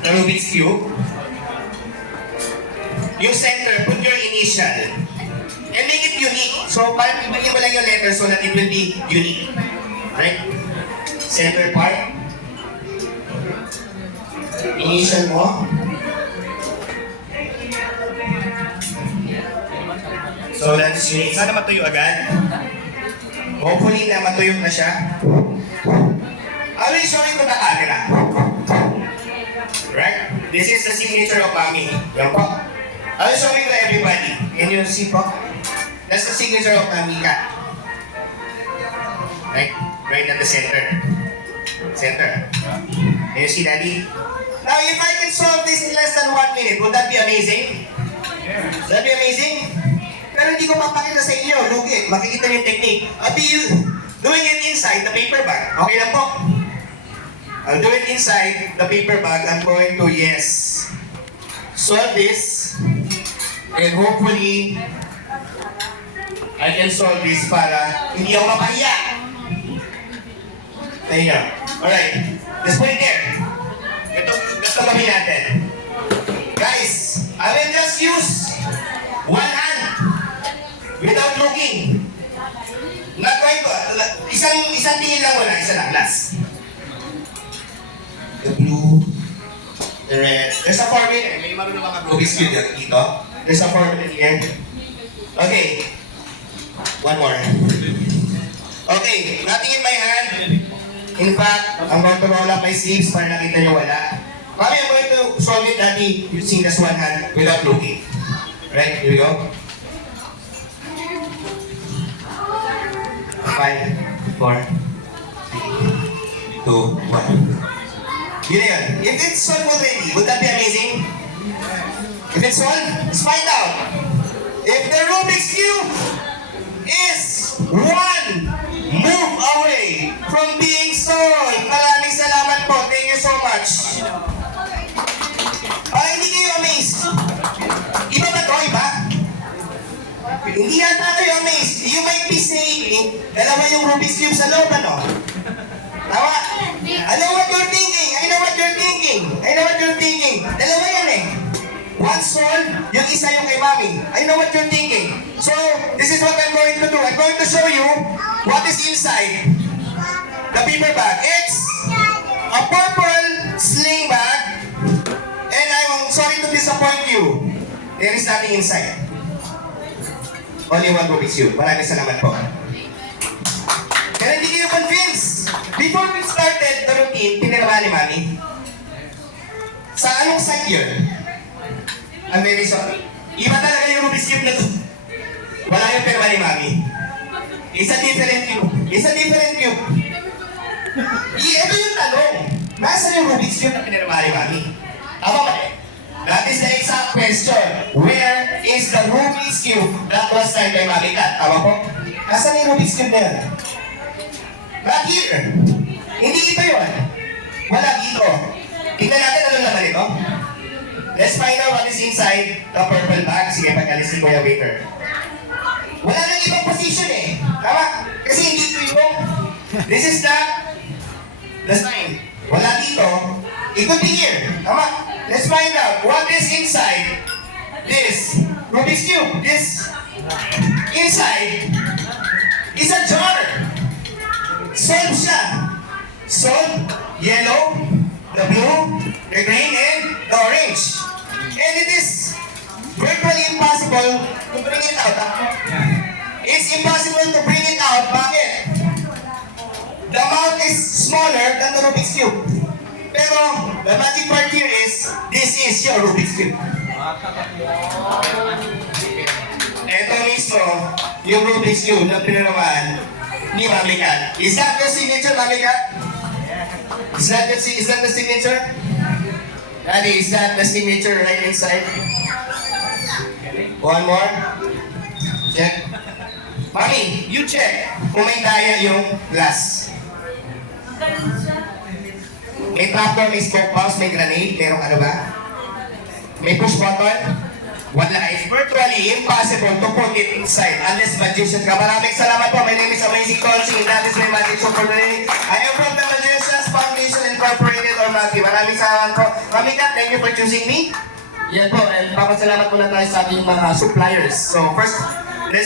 the Rubik's Cube. Yung center, put your initial. And make it unique. So, parang ibigay mo lang yung letter so that it will be unique. Right? Center part. Initial mo. So, that's unique. Sana matuyo agad. Hopefully na matuyo na siya. I will show you to the camera. Right? This is the signature of Mami. Yan po. I will show you to everybody. Can you see po? That's the signature of Mami Cat. Right? Right at the center. Center. Can you see, Daddy? Now, if I can solve this in less than 1 minute, would that be amazing? Would that be amazing? Pero hindi ko mapakita sa inyo. Lugi. Makikita niyo yung technique. I'll be doing it inside the paper bag. Okay lang po? I'll do it inside the paper bag. I'm going to, yes, solve this. And hopefully, I can solve this para hindi ako mapahiya. There you go. Alright. Just put it there. Ito kami natin. Guys, I will just use one hand without looking. Not going to, isang tingin lang muna, isa lang, last. The blue, the red. There's a formula. May marunong mga Rubik's Cube dito. There's a formula here. Okay. One more. Okay, nothing in my hand. In fact, I'm going to roll up my sleeves para nakita nyo wala. Mami, I'm going to solve it, Daddy, using this one hand without looking. Right, here we go. 5, 4, 3, 2, 1. Yun na yun. If it's solved already, would that be amazing? If it's solved, let's find out. If the Rubik's Cube is one move away from being solved. Maraming salamat po. Thank you so much. Hindi kayo amazed. Iba ba to? Iba? Hindi yata kayo amazed. You might be saying, dalawa yung Rubik's Cube sa loob, ano? Tama? I know what you're thinking. I know what you're thinking. I know what you're thinking. Dalawa yan eh. One solved, yung isa yung kay Mami. I know what you're thinking. So, this is what I'm going to do. I'm going to show you what is inside the paper bag. It's a purple sling bag. And I'm sorry to disappoint you. There is nothing inside. Only one Rubik's Cube. Maraming salamat po. Pero hindi kayo convinced. Before we started the routine, pinirma ni Mami. Sa anong site yun? I'm very sorry. Iba talaga yung Rubik's Cube na to. Wala yung pirma ni Mami. It's a different cube. It's a different cube. Ito yung tanong. Nasaan yung Rubik's Cube na pinirma ni Mami? Tama ba eh? That is the exact question. Where is the Rubik's Cube that was signed by Mami Cat? Tama po? Nasaan yung Rubik's Cube na yun? Not here. Hindi ito yun. Wala dito. Tignan natin anong laman ito. Let's find out what is inside the purple bag. Sige, pag-alisin ko yung waiter. Wala nang ibang position eh. Tama? Kasi hindi ito yung... This is the sign. Wala dito. It could be here. Tama? Let's find out what is inside this Rubik's Cube. This inside is a jar. Solve siya. Solve, yellow, the blue, the green, and the orange. And it is virtually impossible to bring it out. It's impossible to bring it out. Bakit? The amount is smaller than the Rubik's Cube. Pero, the magic part here is, this is your Rubik's Cube. Ito mismo, yung Rubik's Cube na piniramaan ni Mami Cat. Is that your signature, Mami Cat? Is that the signature? Daddy, is that the signature right inside? One more. Check. Mami, you check kung may daya yung glass. May trapdoor, may smoke box, may grenade, merong ano ba? May push button? Wala. It's virtually impossible to put it inside unless magician ka. Maraming salamat po. My name is Amazing Colsing. That is my magic show for today. I am from the Magicians Foundation and Incorporated or Multi. Maraming salamat po. Mami Kat, thank you for choosing me. Yan po, and papasalamat muna tayo sa ating mga suppliers. So first, let's